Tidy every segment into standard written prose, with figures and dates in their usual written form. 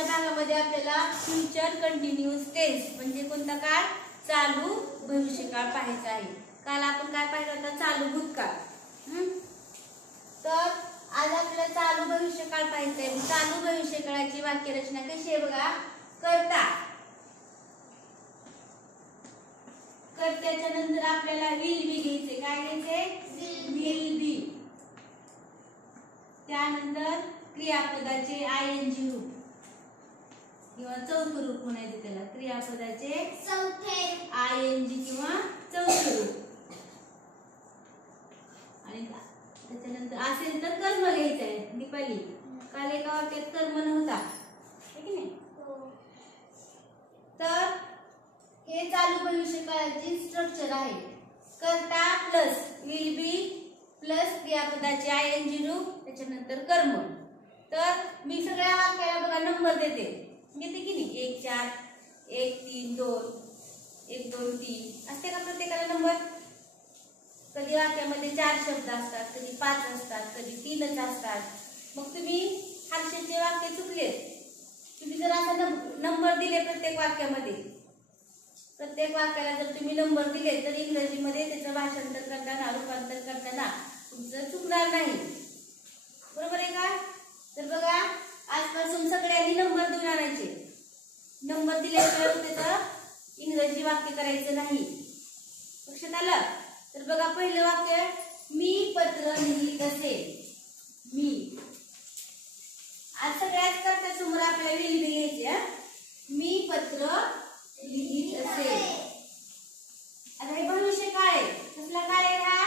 आजच्या भागामध्ये आपल्याला फ्युचर कंटिन्यूअस टेन्स म्हणजे कोणता काळ, चालू भविष्यकाळ पाहायचा आहे. काल आपण काय पाहिलं होतं, चालू भूतकाळ. तर आज आपल्याला चालू भविष्यकाळ पाहायचा आहे. चालू भविष्यकाळाची वाक्यरचना कशी आहे बघा. कर्ता, कर्त्याच्या नंतर आपल्याला विल बी घ्यायचे. काय घ्यायचे, विल बी. त्यानंतर क्रियापदाचे आयएनजी रूप किंवा चौथं रूप म्हणायचं त्याला. क्रियापदाचे चौथे आयएनजी किंवा चौथं रूप. आणि त्याच्यानंतर असेल तर कर्म घ्यायचं आहे. दीपाली, काल एका वाक्यात कर्म नव्हता, ठीक आहे. तर हे चालू भविष्यकाळाची स्ट्रक्चर आहे. कर्ता प्लस विल बी प्लस क्रियापदाचे आयएनजी रूप, त्याच्यानंतर कर्म. तर मी सगळ्या वाक्याला बघा नंबर देते की नाही. 1 4 1 3 2 1 2 3 असते का प्रत्येकाला नंबर. कधी वाक्यामध्ये 4 शब्द असतात, कधी 5 असतात, कधी 3च असतात. मग तुम्ही हर्षदचे वाक्य चुकले, तुम्ही जर असा नंबर दिले प्रत्येक वाक्यामध्ये, प्रत्येक वाक्याला जर तुम्ही नंबर दिले तर इंग्रजीमध्ये त्याचं भाषांतर करताना, रूपांतर करताना तुमचं चुकणार नाही. बरोबर आहे का. तर बघा आजपासून सगळ्यांनी नंबर देऊन आणायचे. नंबर दिल्याशिवाय त्याचं इंग्रजी वाक्य करायचं नाही. लक्षात आलं. तर बघा पहिलं वाक्य, मी पत्र लिहित असे. मी आज सगळ्यात करता समोर आपल्याला विल बी घ्यायचे. मी पत्र लिहित असे. आता हे भविष्यकाळ आहे. कसला काळ आहे हा,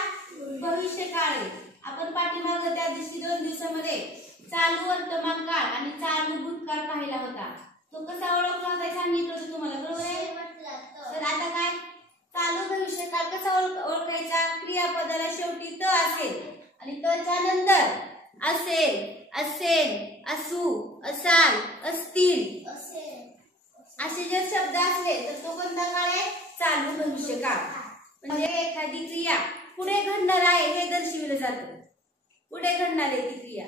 भविष्यकाळ आहे. आपण पाठीमागे त्या दिवशी 2 दिवसामध्ये चालू वर्तमान काळ आणि चालू भूतकाळ पाहिला होता. तो कसा ओळखला होता सांगितलं होतं तुम्हाला, बरोबर आहे. तर आता काय, चालू भविष्यकाळ कसा ओळखायचा. क्रियापदाला शेवटी त असेल आणि तच्या नंतर असेल, असेल, असू, असाल, असतील असे जर शब्द असले तर तो कोणता काळ आहे, चालू भविष्यकाळ. म्हणजे एखादी क्रिया पुढे घडणार आहे हे दर्शविलं जातं. पुढे घडणार आहे ती क्रिया.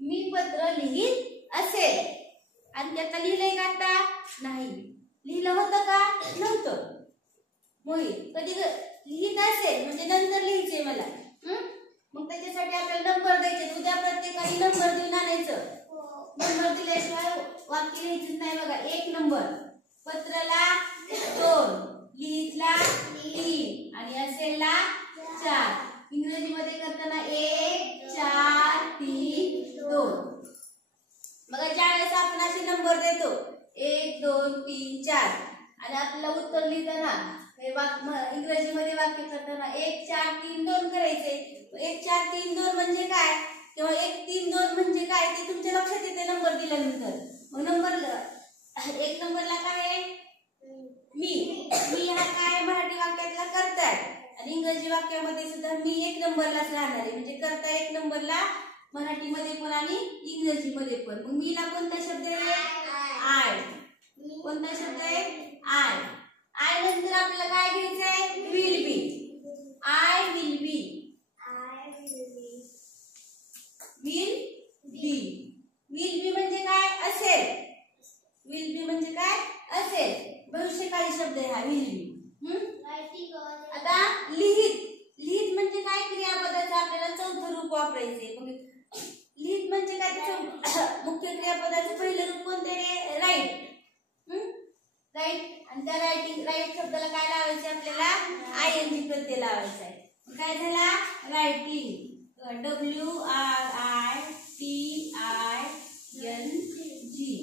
मी पत्र लिहित असेल आणि त्याचा लिहिलंय का आता, नाही. लिहिलं होतं का, नव्हतं. मोहित कधी लिहित असेल म्हणजे नंतर लिहायचंय मला. मग त्याच्यासाठी आपल्याला नंबर द्यायचे. उद्या प्रत्येकाने नंबर देऊन आणायचं. नंबर दिल्याशिवाय वाक्य लिहायचं नाही. बघा 1 नंबर, पत्रला 2, लिहितला 3 आणि असेलला 4. इंग्रजीमध्ये करताना 1 4 3 2. बघा ज्यावेळेस आपण असे नंबर देतो 1 2 3 4 आणि आपल्याला उत्तर लिहिताना हे इंग्रजीमध्ये वाक्य करताना 1 4 3 2 करायचे. 1 4 3 2 म्हणजे काय किंवा 1 3 2 म्हणजे काय ते तुमच्या लक्षात येते नंबर दिल्यानंतर. मग नंबर 1 नंबरला काय आहे, मी. मी हा काय मराठी वाक्यातला कर्ता आहे आणि इंग्रजी वाक्यामध्ये सुद्धा मी 1 नंबरलाच राहणार आहे. म्हणजे कर्ता 1 नंबरला मराठीमध्ये पण आणि इंग्रजीमध्ये पण. मग मीला कोणता शब्द आहे, आय. कोणता शब्द आहे, आय. आय नंतर आपल्याला काय घ्यायचं आहे, will be. I will B. Will be. Will be म्हणजे काय, असेल. विल बी म्हणजे काय, असेल. भविष्यकाळी शब्द आहे हा विल बी. आता लिहित. लिहित म्हणजे काय, क्रियापदाचं आपल्याला चौथं रूप वापरायचे. मग लिहित म्हणजे काय, त्याचं मुख्य क्रियापदाचं पहिलं रूप कोणतं आहे, राईट. राईट. आणि त्या राईट शब्दाला काय लावायचे आपल्याला, आयएनजी प्रत्यय लावायचा आहे. काय झाला, रायटिंग. WRITING.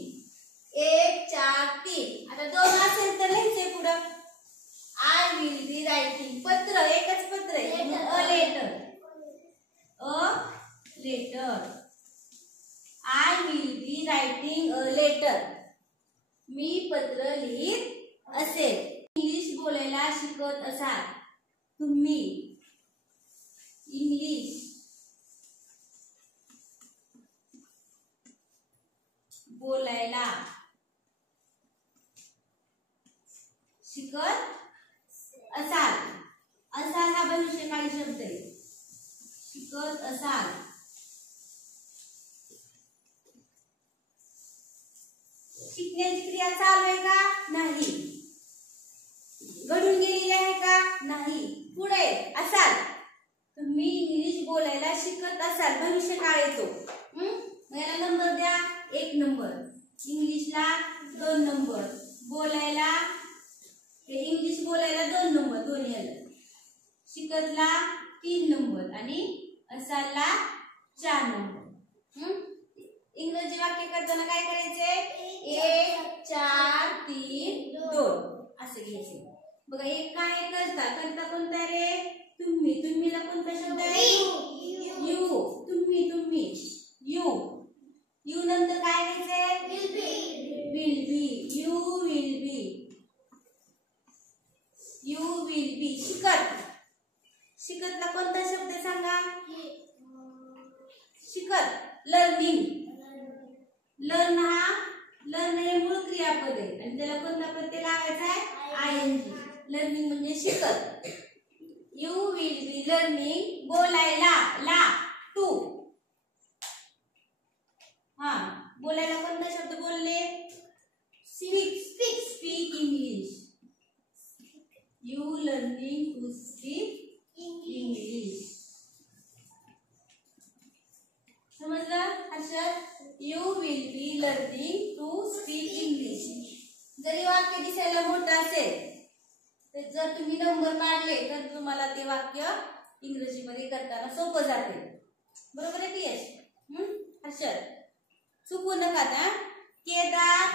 1 4 3. आता 2 असेल तर लिहायचे पुढं. I will be writing. पत्र, एकच पत्र आहे. A letter. A letter. I will be writing a letter. मी पत्र लिहित असेल. इंग्लिश बोलायला शिकत असाल तुम्ही. इंग्लिश बोलायला शिकत असाल. असाल हा भविष्यकाळी शब्द आहे. शिकत असाल. शिकण्याची क्रिया चालू आहे का? नाही. घडून गेलेली आहे का? नाही. पुढे असाल तुम्ही इंग्लिश बोलायला शिकत असाल भविष्यकाळ येतो. याला नंबर द्या. 1 नंबर. इंग्लिशला 2 नंबर. बोलायला इंग्लिश बोलायला 2 नंबर. दोन्ही आलं. शिकतला 3 नंबर आणि असालला 4 नंबर. इंग्रजी वाक्य करताना काय करायचे? 1 4 3 2 असं घ्यायचे. बघा एक काय करता करता कोणता रे? तुम्ही. तुम्हीला कोणता शब्द आहे? यू. तुम्ही तुम्ही यू. यू नंतर काय घ्यायचे? Will be. You will B. You will बी. शिकत. शिकतला कोणता शब्द सांगा? शिकत. लर्निंग. लर्न हे मूळ क्रियापद आहे आणि त्याला कोणता प्रत्यय लावायचा आहे? ing. लर्निंग म्हणजे शिकत. You will be learning. बोलायला ला टू. बोलायला कोणता शब्द बोलले? Speak English. You learning to speak English. समजलं Harshad? You will be learning to speak English. जरी वाक्य दिसायला मोठं असेल तर जर तुम्ही नंबर काढले तर तुम्हाला ते वाक्य इंग्रजीमध्ये करताना सोपं जाते. बरोबर आहे की यश? हर्षद चुकू नका. केदार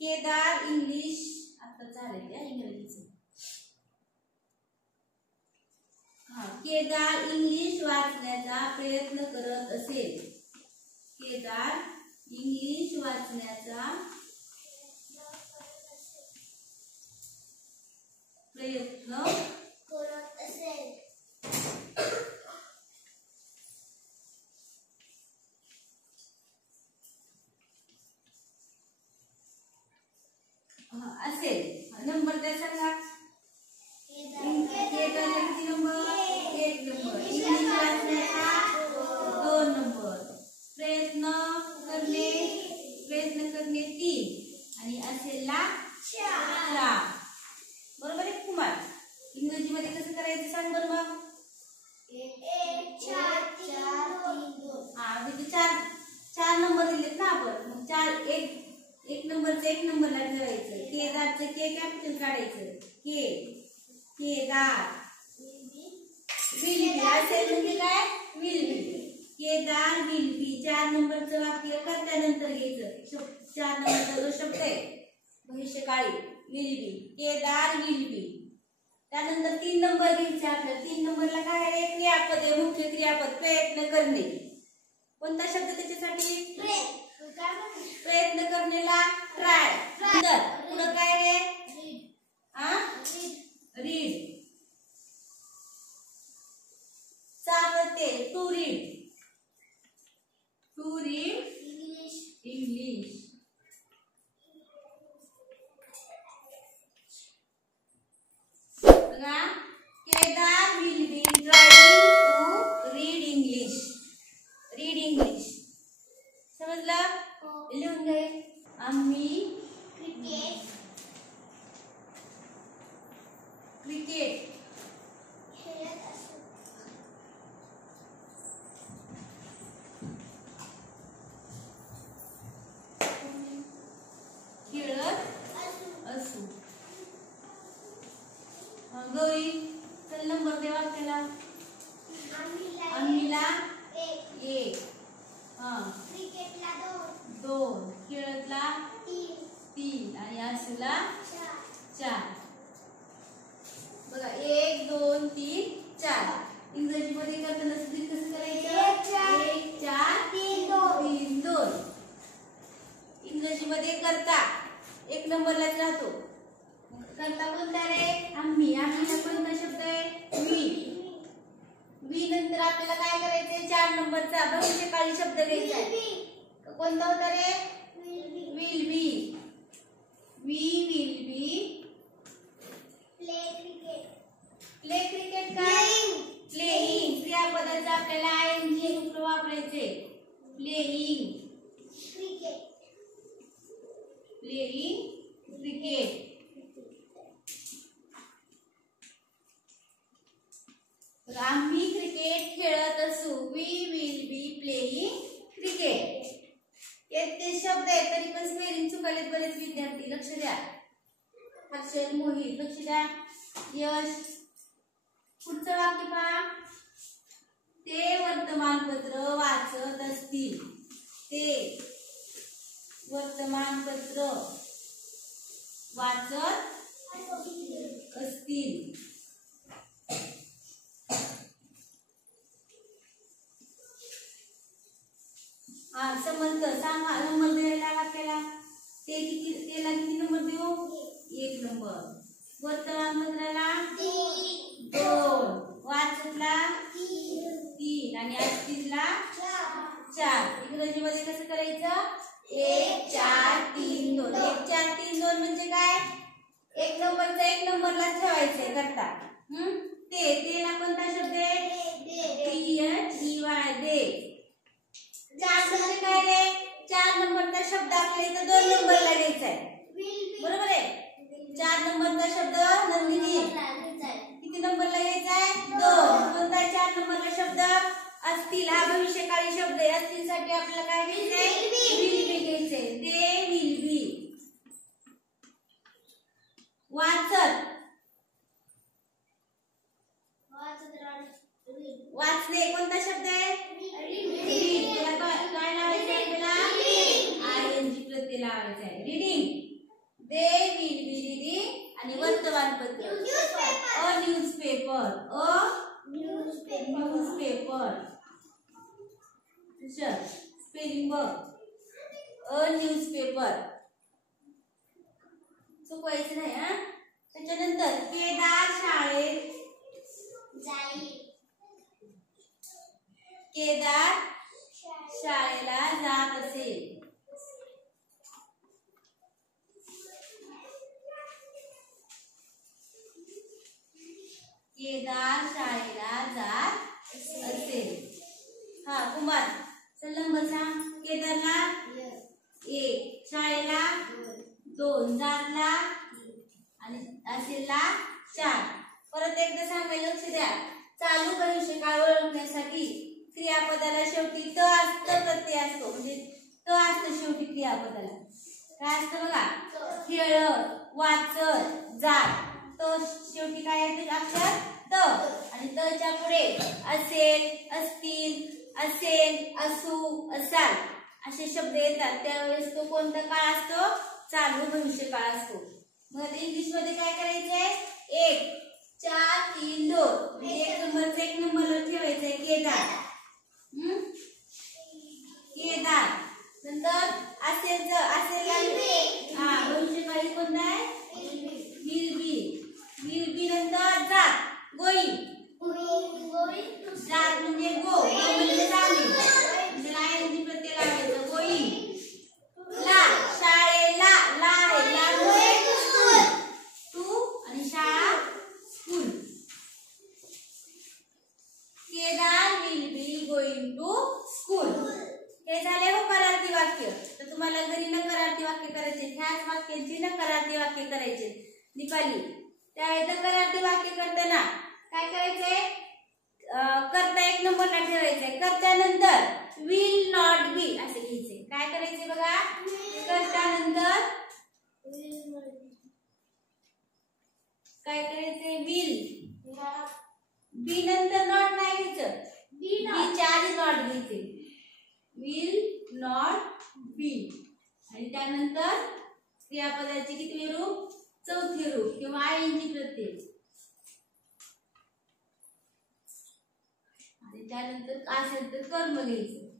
केदार इंग्लिश आता झाले त्या इंग्रजीचं. केदार इंग्लिश वाचण्याचा प्रयत्न करत असेल. केदार इंग्लिश वाचण्याचा प्रयत्न करत असेल. असेल. नंबर द्या सांगा. केदारला किती नंबर? 1 नंबर. इंग्लिश वाचण्याचा 2 नंबर. प्रयत्न करणे 3 आणि असेलला 4. बरोबर आहे कुमार? इंग्रजीमध्ये कसं करायचं सांग बरं मग. 1 4 4 3 2. तिथे 4 नंबर दिलेत ना आपण. मग 4 1 नंबरचं 1 नंबरला ठेवायचं. केदारचं के कॅपिटल काढायचं. केदार. विल बी असेल म्हणजे काय? Will be. केदार विल बी. 4 नंबरचं वाक्य कर्त्यानंतर घ्यायचं. 4 नंबरचा जो शब्द आहे भविष्यकाळी will be. Kedar will be. त्यानंतर 3 नंबर घ्यायचे आपल्याला. 3 नंबरला काय आहे? क्रियापद आहे. मुख्य क्रियापद. प्रयत्न करणे. कोणता शब्द त्याच्यासाठी? प्रयत्न करण्याला ट्राय. पुढे काय रे? रीड. प्रत्यय to read. To read English. बघा Kedar will be trying to read English. Read English. समजलं? लिहून घे. आम्ही क्रिकेट खेळत असू. गौरी चल नंबर दे वाक्याला. आम्हीला 1. क्रिकेटला 2. खेळतला 3 आणि आसूला 4. बघा 1 2 3 4. इंग्रजीमध्ये करताना कसं करायचं? 1 4 3 2. इंग्रजीमध्ये करता 1 नंबरलाच राहतो. करता कोणता रे? आम्ही. आम्हीला कोणता शब्द आहे? वी नंतर आपल्याला काय करायचंय? 4 नंबरचा भविष्यकाळी शब्द घ्यायचा. कोणता होता रे? Will be. We will be play cricket. काय? प्लेइंग. क्रियापदाचा आपल्याला ing वापरायचे प्लेइंग क्रिकेट. आम्ही क्रिकेट खेळत असू. We will be playing cricket. ते शब्द आहेत तरी पण स्पेलिंग चुकालेत बरेच विद्यार्थी. लक्ष द्या. हर्षल, मोहित लक्ष द्या. यश, पुढचं वाक्य पहा. ते वर्तमानपत्र वाचत असतील. ते वर्तमानपत्र वाचत असतील. हा समर्थ सांगा नंबर द्यायला वाक्याला. त्याला किती नंबर देऊ? 1 नंबर. वर्तमानपत्राला 2, वाचतला 3 आणि असतीलला 4. इंग्रजीमध्ये कसं करायचं? 1 4 3 2. 1 4 3 2 म्हणजे काय? 1 नंबरचं 1 नंबरला ठेवायचंय करता. तेला कोणता शब्द आहे? दे. 4 म्हणजे काय रे? 4 नंबरचा शब्द आपल्या इथं 2 नंबरला घ्यायचा आहे. बरोबर आहे? 4 नंबरचा शब्द नंदिनी किती नंबरला घ्यायचा आहे? 2. कोणता 4 नंबरला शब्द? असतील. हा भविष्यकाळी शब्द आहे. असतील साठी आपल्याला काय घ्यायचंय? विल बी घ्यायचंय. They will be. वाचत, वाचणे कोणता शब्द आहे? रीड. त्याला काय लावायचं आहे? त्याला आयएनजी प्रत्यय लावायचा आहे. Reading. They will be reading. आणि वर्तमानपत्र अ न्यूजपेपर. स्पेलिंग बघ. अ न्यूजपेपर चुकवायचं नाही. हा त्याच्यानंतर केदार शाळेत जाईल. केदार शाळेला जात असेल. केदार शाळेला जात असेल. हा कुमार चल नंबर सांग. केदारला 1, शाळेला 2, जातला आणि असेलला 4. परत एकदा सांगायला लक्ष द्या. चालू भविष्यकाळ ओळखण्यासाठी क्रियापदाला शेवटी त प्रत्यय असतो. म्हणजे त असतं शेवटी क्रियापदाला. काय असतं बघा? खेळत, वाचत, जात. तो शेवटी काय आहे? अक्षर त. आणि तच्या पुढे असेल, असतील, असेल, असू, असाल असे शब्द येतात. त्यावेळेस तो कोणता काळ असतो? चालू भविष्यकाळ असतो. मग इंग्लिश मध्ये काय करायचंय? 1 4 3 2 म्हणजे 1 नंबरचं 1 नंबरला ठेवायचंय. केदार. केदार. नंतर असेल हा भविष्यकाळी कोणता आहे? Will be. नंतर जात. गोईंग. जात म्हणजे गो म्हणजे जाणे. म्हणजे आयएनजी प्रत्यय लावायचं. गोईंग. ला शाळेला ला आहे. ला म्हणजे टू आणि शाळा school. Kedar will be going to school. हे झाले होकारार्थी वाक्य. तर तुम्हाला घरी नकारार्थी वाक्य करायचे. ह्याच वाक्यांची नकारार्थी वाक्य करायचे. दीपाली त्या नकारार्थी वाक्य करताना काय करायचंय? कर्ता 1 नंबरला ठेवायचंय. कर्त्यानंतर विल नॉट बी असे घ्यायचे. काय करायचे बघा? कर्त्यानंतर काय करायचंय? विल. बी नंतर नॉट नाही घ्यायचं. बीच्या आधी नॉट घ्यायचे. Will not be. आणि त्यानंतर क्रियापदाचे किती रूप? चौथे रूप किंवा आयएनजी प्रत्यय. आणि त्यानंतर असेल तर कर्म घ्यायचं.